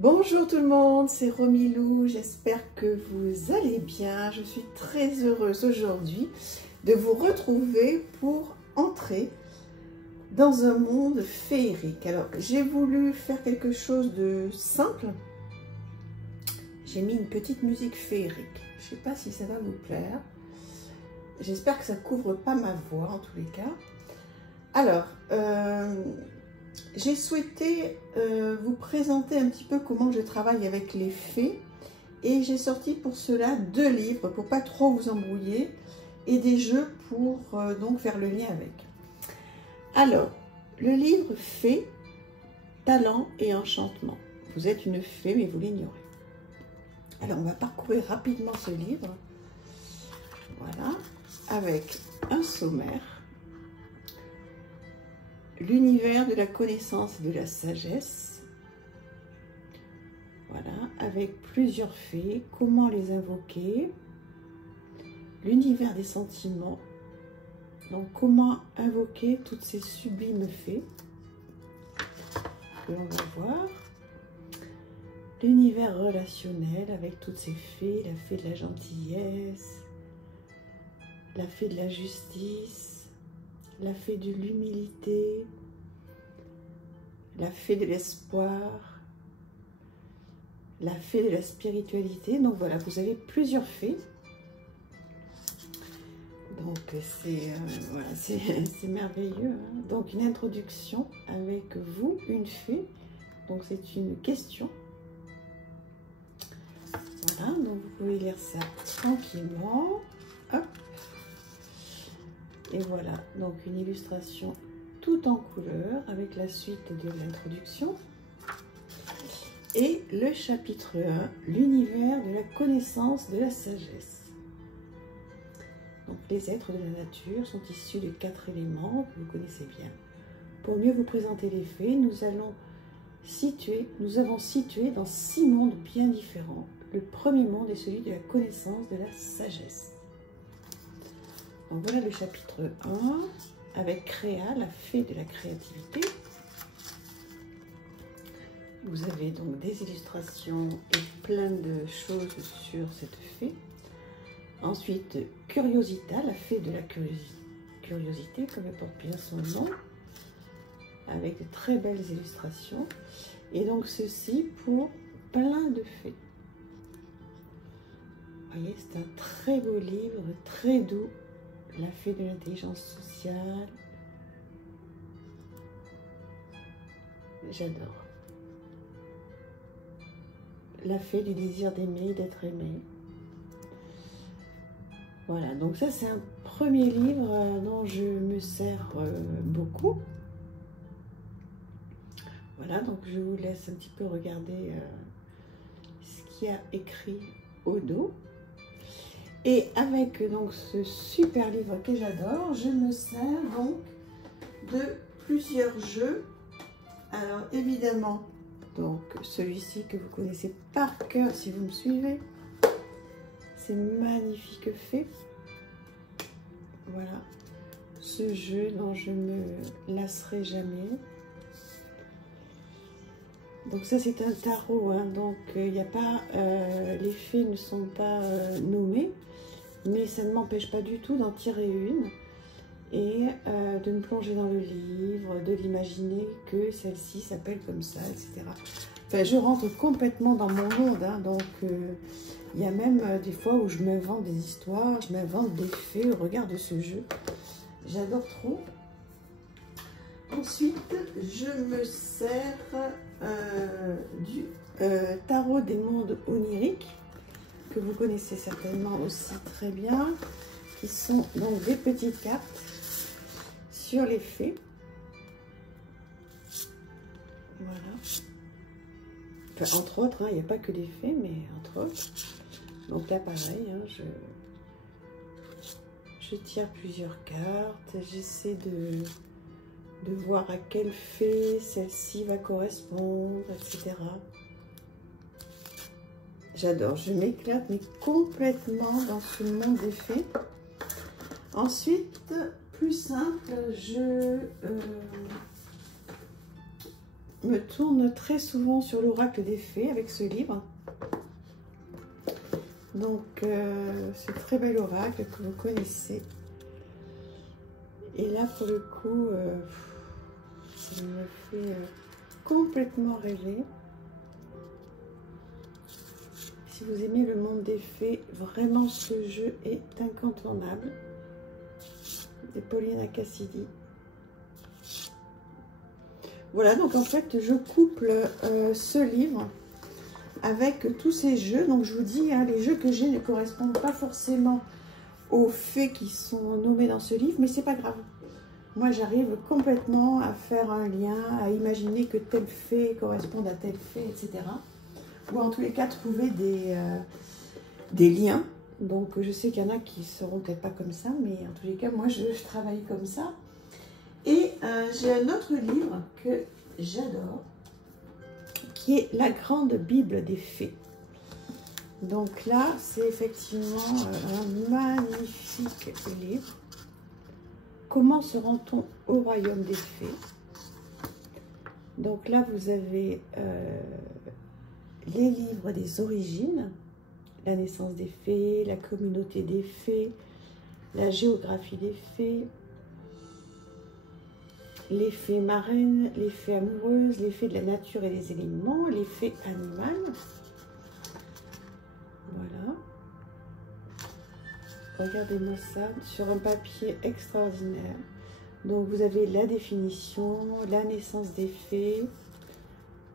Bonjour tout le monde, c'est Romilou, j'espère que vous allez bien. Je suis très heureuse aujourd'hui de vous retrouver pour entrer dans un monde féerique. Alors, j'ai voulu faire quelque chose de simple. J'ai mis une petite musique féerique. Je ne sais pas si ça va vous plaire. J'espère que ça ne couvre pas ma voix en tous les cas. Alors, j'ai souhaité vous présenter un petit peu comment je travaille avec les fées et j'ai sorti pour cela 2 livres pour pas trop vous embrouiller et des jeux pour donc faire le lien avec. Alors, le livre Fées, talent et enchantement. Vous êtes une fée mais vous l'ignorez. Alors, on va parcourir rapidement ce livre. Voilà, avec un sommaire. L'univers de la connaissance et de la sagesse. Voilà, avec plusieurs fées, comment les invoquer. L'univers des sentiments. Donc, comment invoquer toutes ces sublimes fées que l'on va voir. L'univers relationnel avec toutes ces fées, la fée de la gentillesse, la fée de la justice, la fée de l'humilité, la fée de l'espoir, la fée de la spiritualité. Donc voilà, vous avez plusieurs fées. Donc c'est merveilleux. Hein. Donc une introduction avec vous, une fée. Donc c'est une question. Voilà, donc vous pouvez lire ça tranquillement. Hop. Et voilà, donc une illustration tout en couleur avec la suite de l'introduction. Et le chapitre 1, l'univers de la connaissance de la sagesse. Donc les êtres de la nature sont issus de 4 éléments que vous connaissez bien. Pour mieux vous présenter les fées, nous avons situé dans 6 mondes bien différents. Le premier monde est celui de la connaissance de la sagesse. Donc voilà le chapitre 1 avec Créa, la fée de la créativité. Vous avez donc des illustrations et plein de choses sur cette fée. Ensuite, Curiosita, la fée de la curiosité, comme elle porte bien son nom, avec de très belles illustrations. Et donc ceci pour plein de fées. Vous voyez, c'est un très beau livre, très doux. La fée de l'intelligence sociale. J'adore. La fée du désir d'aimer, d'être aimé. Voilà, donc ça c'est un premier livre dont je me sers beaucoup. Voilà, donc je vous laisse un petit peu regarder ce qu'il y a écrit au dos. Et avec donc ce super livre que j'adore, je me sers donc de plusieurs jeux. Alors évidemment, donc celui-ci que vous connaissez par cœur si vous me suivez. C'est magnifique fait. Voilà, ce jeu dont je me lasserai jamais. Donc ça c'est un tarot, hein, donc il n'y a pas, les fées ne sont pas nommées. Mais ça ne m'empêche pas du tout d'en tirer une et de me plonger dans le livre, de l'imaginer que celle-ci s'appelle comme ça, etc. Enfin, je rentre complètement dans mon monde, hein, donc il y a même des fois où je m'invente des histoires, je m'invente des faits au regard de ce jeu. J'adore trop. Ensuite, je me sers du tarot des mondes oniriques, que vous connaissez certainement aussi très bien, qui sont donc des petites cartes sur les fées. Voilà. Enfin, entre autres, hein, il n'y a pas que des fées, mais entre autres. Donc là, pareil, hein, je tire plusieurs cartes, j'essaie de voir à quelle fée celle-ci va correspondre, etc. J'adore, je m'éclate, mais complètement dans ce monde des fées. Ensuite, plus simple, me tourne très souvent sur l'oracle des fées avec ce livre. Donc, ce très bel oracle que vous connaissez. Et là, pour le coup, ça me fait complètement rêver. Si vous aimez le monde des fées, vraiment ce jeu est incontournable. De Paulina Cassidy. Voilà, donc en fait, je couple ce livre avec tous ces jeux. Donc je vous dis, hein, les jeux que j'ai ne correspondent pas forcément aux fées qui sont nommées dans ce livre, mais c'est pas grave. Moi, j'arrive complètement à faire un lien, à imaginer que telle fée corresponde à telle fée, etc. Ou en tous les cas, trouver des liens. Donc, je sais qu'il y en a qui ne seront peut-être pas comme ça, mais en tous les cas, moi, je travaille comme ça. Et j'ai un autre livre que j'adore, qui est La Grande Bible des Fées. Donc là, c'est effectivement un magnifique livre. Comment se rend-on au royaume des fées? Donc là, vous avez les livres des origines, la naissance des fées, la communauté des fées, la géographie des fées, les fées marraines, les fées amoureuses, les fées de la nature et des éléments, les fées animales. Voilà. Regardez-moi ça, sur un papier extraordinaire. Donc vous avez la définition, la naissance des fées.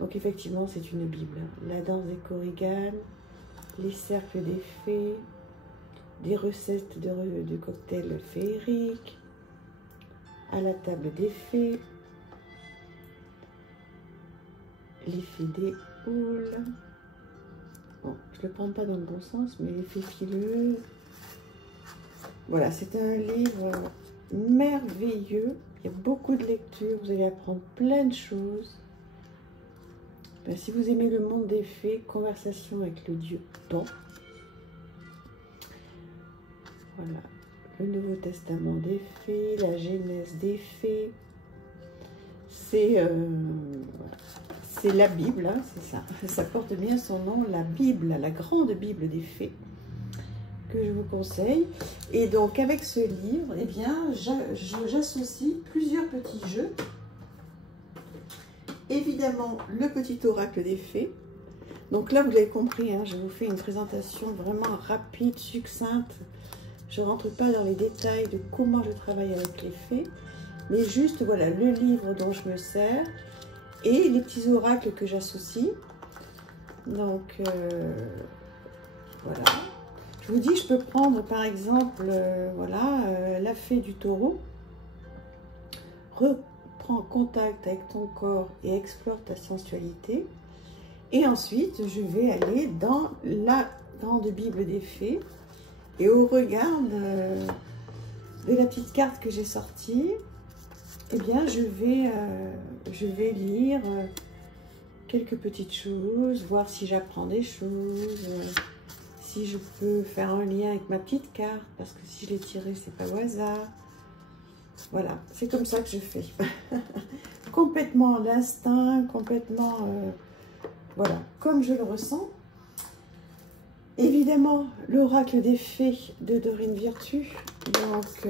Donc effectivement, c'est une Bible. La danse des Korrigan, les cercles des fées, des recettes de cocktails féeriques, à la table des fées, les fées des houles. Bon, je ne le prends pas dans le bon sens, mais les fées fileuses. Voilà, c'est un livre merveilleux. Il y a beaucoup de lectures, vous allez apprendre plein de choses. Ben, si vous aimez le monde des fées, conversation avec le dieu Pan. Voilà, le Nouveau Testament des fées, la Genèse des fées. C'est la Bible, hein, c'est ça. Ça porte bien son nom, la Bible, la grande Bible des fées, que je vous conseille. Et donc avec ce livre, eh bien, j'associe plusieurs petits jeux. Évidemment, le petit oracle des fées. Donc là, vous l'avez compris, hein, je vous fais une présentation vraiment rapide, succincte. Je ne rentre pas dans les détails de comment je travaille avec les fées, mais juste, voilà, le livre dont je me sers et les petits oracles que j'associe. Donc, voilà. Je vous dis, je peux prendre par exemple, voilà, la fée du taureau. Reprends contact avec ton corps et explore ta sensualité. Et ensuite, je vais aller dans la grande Bible des fées. Et au regard de la petite carte que j'ai sortie, eh bien, je vais lire quelques petites choses, voir si j'apprends des choses, si je peux faire un lien avec ma petite carte, parce que si je l'ai tirée, c'est pas au hasard. Voilà, c'est comme ça que je fais. Complètement à l'instinct, complètement, voilà, comme je le ressens. Évidemment, l'oracle des fées de Dorine Virtue, donc,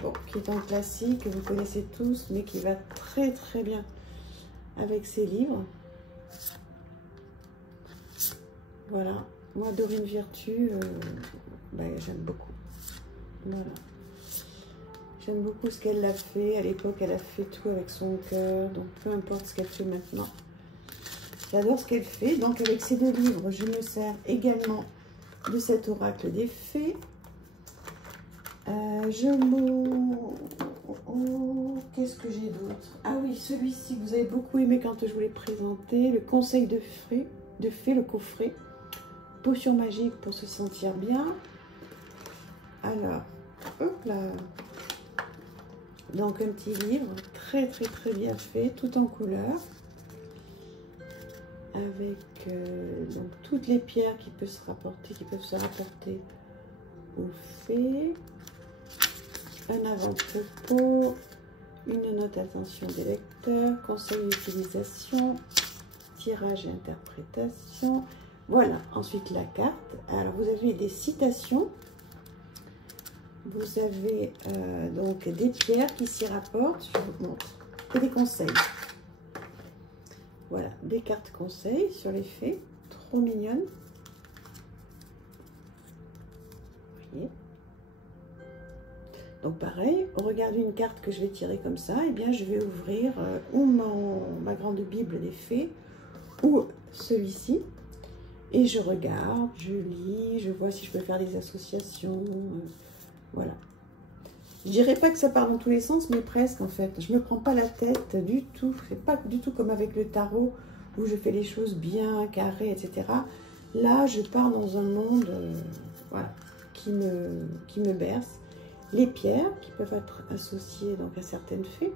bon, qui est un classique que vous connaissez tous, mais qui va très très bien avec ces livres. Voilà, moi Dorine Virtue, ben, j'aime beaucoup. Voilà. J'aime beaucoup ce qu'elle a fait. À l'époque, elle a fait tout avec son cœur, donc peu importe ce qu'elle fait maintenant. J'adore ce qu'elle fait. Donc avec ces deux livres, je me sers également de cet oracle des fées. Qu'est-ce que j'ai d'autre? Ah oui, celui-ci que vous avez beaucoup aimé quand je vous l'ai présenté, le conseil de fées, le coffret, potion magique pour se sentir bien. Alors, hop là. Donc un petit livre très très très bien fait, tout en couleur, avec donc toutes les pierres qui peuvent se rapporter aux fées, un avant-propos, une note attention des lecteurs, conseil d'utilisation, tirage et interprétation. Voilà, ensuite la carte. Alors vous avez des citations, vous avez donc des pierres qui s'y rapportent, je vous montre, et des conseils. Voilà, des cartes conseils sur les fées, trop mignonnes. Vous voyez. Donc pareil, on regarde une carte que je vais tirer comme ça, et bien je vais ouvrir ou ma grande Bible des fées, ou celui-ci, et je regarde, je lis, je vois si je peux faire des associations, voilà. Je dirais pas que ça part dans tous les sens, mais presque en fait. Je me prends pas la tête du tout, c'est pas du tout comme avec le tarot, où je fais les choses bien carrées, etc. Là, je pars dans un monde voilà, qui me berce. Les pierres qui peuvent être associées donc à certaines fées.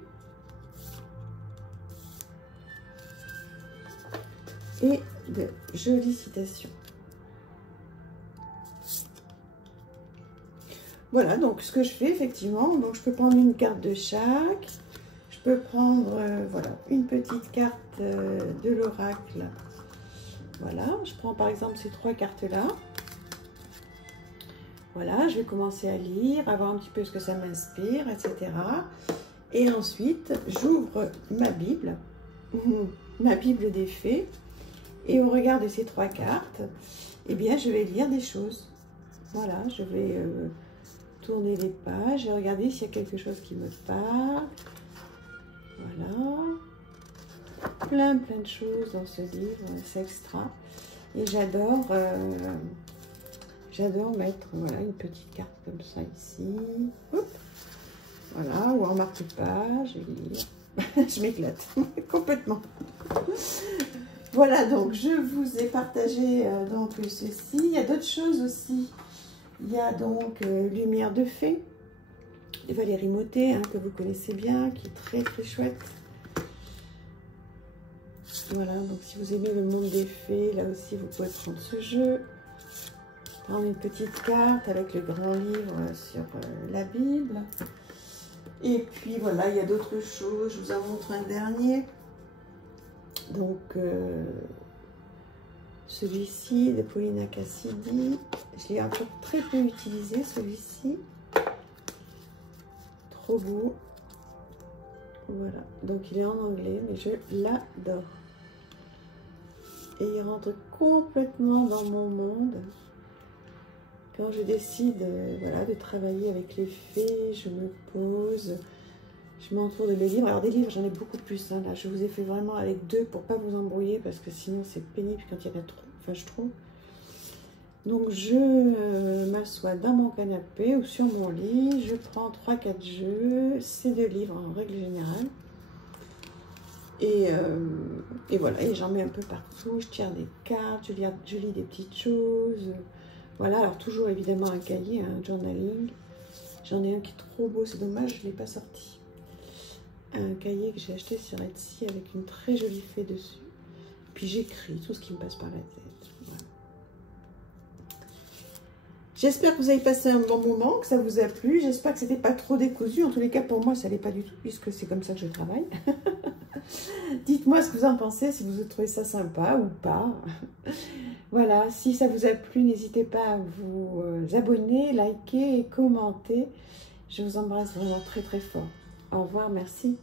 Et de jolies citations. Voilà, donc ce que je fais effectivement, donc je peux prendre une carte de chaque. Je peux prendre voilà, une petite carte de l'oracle. Voilà, je prends par exemple ces trois cartes-là. Voilà, je vais commencer à lire, à voir un petit peu ce que ça m'inspire, etc. Et ensuite, j'ouvre ma Bible des fées. Et au regard de ces trois cartes, eh bien, je vais lire des choses. Voilà, je vais tourner les pages et regarder s'il y a quelque chose qui me parle. Voilà. Plein de choses dans ce livre, c'est extra. Et j'adore mettre voilà, une petite carte comme ça ici. Hop. Voilà, ou en marque-page, je vais lire. Je m'éclate complètement. Voilà, donc je vous ai partagé donc ceci. Il y a d'autres choses aussi. Il y a donc Lumière de Fée de Valérie Mottet, hein, que vous connaissez bien, qui est très chouette. Voilà, donc si vous aimez le monde des fées, là aussi vous pouvez prendre ce jeu. Prendre une petite carte avec le grand livre sur la Bible. Et puis voilà, il y a d'autres choses. Je vous en montre un dernier. Donc, celui-ci de Paulina Cassidy. Je l'ai encore très peu utilisé, celui-ci. Trop beau. Voilà. Donc, il est en anglais, mais je l'adore. Et il rentre complètement dans mon monde. Quand je décide voilà, de travailler avec les fées, je me pose, je m'entoure de mes livres. Alors des livres, j'en ai beaucoup plus. Hein. Là, je vous ai fait vraiment avec 2 pour pas vous embrouiller parce que sinon c'est pénible quand il y en a trop. Enfin, je trouve. Donc je m'assois dans mon canapé ou sur mon lit. Je prends 3-4 jeux. C'est 2 livres en règle générale. Et voilà, et j'en mets un peu partout. Je tire des cartes, je lis des petites choses. Voilà, alors toujours évidemment un cahier, un journaling. J'en ai un qui est trop beau, c'est dommage, je ne l'ai pas sorti. Un cahier que j'ai acheté sur Etsy avec une très jolie fée dessus. Puis j'écris tout ce qui me passe par la tête. Voilà. J'espère que vous avez passé un bon moment, que ça vous a plu. J'espère que c'était pas trop décousu. En tous les cas, pour moi, ça l'est pas du tout, puisque c'est comme ça que je travaille. Dites-moi ce que vous en pensez, si vous trouvez ça sympa ou pas. Voilà, si ça vous a plu, n'hésitez pas à vous abonner, liker et commenter. Je vous embrasse vraiment très fort. Au revoir, merci.